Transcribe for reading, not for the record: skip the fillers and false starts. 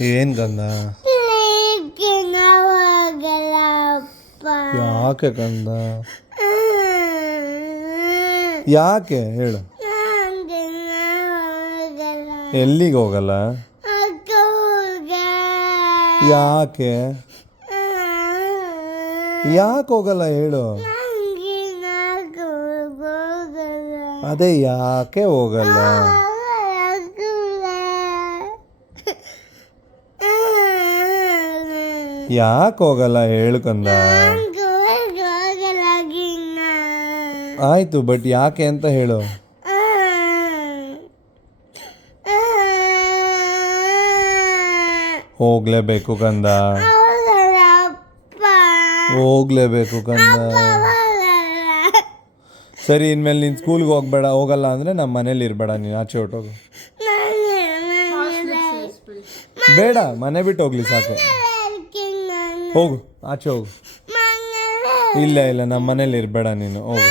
ಏನು ಕಂದ? ಯಾಕೆ ಕಂದ? ಯಾಕೆ ಹೇಳು? ಎಲ್ಲಿಗೆ ಹೋಗಲ್ಲ? ಯಾಕೆ ಯಾಕೆ ಹೋಗಲ್ಲ ಹೇಳು? ಅದೇ ಯಾಕೆ ಹೋಗಲ್ಲ? ಯಾಕೆ ಹೋಗಲ್ಲ ಹೇಳು ಕಂದ? ಆಯ್ತು, ಬಟ್ ಯಾಕೆ ಅಂತ ಹೇಳು. ಹೋಗ್ಲೇಬೇಕು ಕಂದ, ಹೋಗ್ಲೇಬೇಕು ಕಂದ. ಸರಿ, ಇನ್ಮೇಲೆ ನೀನು ಸ್ಕೂಲ್ಗೆ ಹೋಗಲ್ಲ ಅಂದರೆ ನಮ್ಮ ಮನೇಲಿ ಇರಬೇಡ, ನೀನು ಆಚೆ ಹೊಟ್ಟೋಗು. ಬೇಡ, ಮನೆ ಬಿಟ್ಟು ಹೋಗ್ಲಿ ಸಾಕು. ಹೋಗು, ಆಚೆ ಹೋಗು. ಇಲ್ಲ ನಮ್ಮ ಮನೇಲಿ ಇರಬೇಡ ನೀನು, ಹೋಗು.